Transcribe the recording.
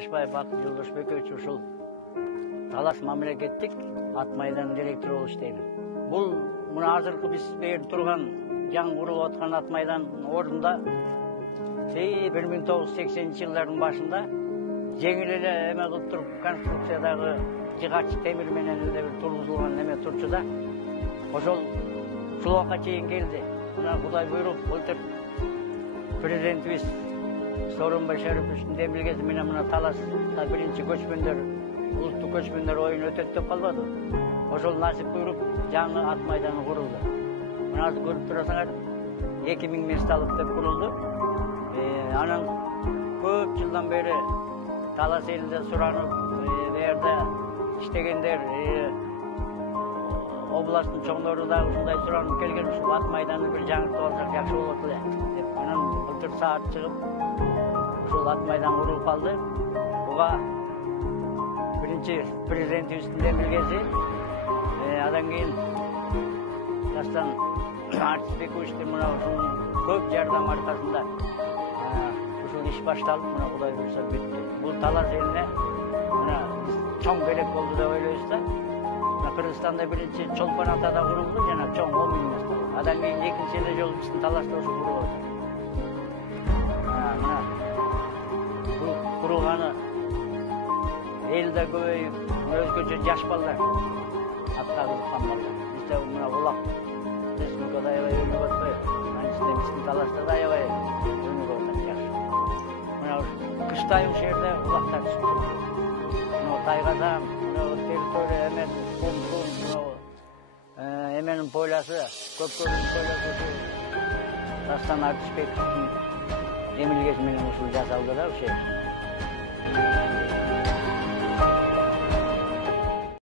Ешбаев Бакыт Жолдошбекович ушул Талас мамлекеттик ат майданын директору болуп иштейм. Бул мына азыркы биз бери турган жаңы курулуп аткан ат майданын ордунда 1980-жылдардын башында жеңил эле эме кылып туруп конструкциядагы жыгач темир менен эле бир тургузулган эме турчу да. Ошол ушул убакка чейин келди. Мына Кудай буйруп былтыр президентибиз Сооронбай Шариповичтин демилгеси менен мына Таласта биринчи көчмөндөр, улуттук көчмөндөр оюну өтөт деп калбады. Ошол насип буйруп жаңы ат майданы курулду. Мына азыр көрүп турасыңар 2000 месталык деп курулду. Анан көп жылдан бери Талас элинде суранып, жерде иштегендер, областтын чоңдору да ушундай суранып келген, ушул ат майданы бир жаңыртып алсак жакшы болот эле деп. Анан былтыр саат чыгып ушул ат майдан курулуп калды. Буга биринчи президентибиздин демилгеси, андан кийин Дастан Артисбековичтин мына ушул көп жардам аркасында ушул иш башталып, мына Кудай буйруса бүттү. Бул Талас элине мына чоң белек болду деп ойлойбуз да. Кыргызстанда биринчи Чолпон Атада курулду, жана чоң 10 000 местал. Андан кийин экинчи эле жолу биздин Таласта ошо курулуп атат. Мына бул курулганы элде көбөйүп, өзгөчө жаш балдар атка кызыккан балдар. Бизде мына улак республикада аябай өнүгүп атпайбы? Анын ичинде биздин Таласта да аябай өнүгүп атат жакшы. Мына кыштай ушул жерде улактар чыгып турат. Мына Тайгазан, мына территория эмен эменин пойласы, көпкөрдүн пойласы ушул Дастан Артисбековичтин демилгеси менен ушул жасалды да ушул.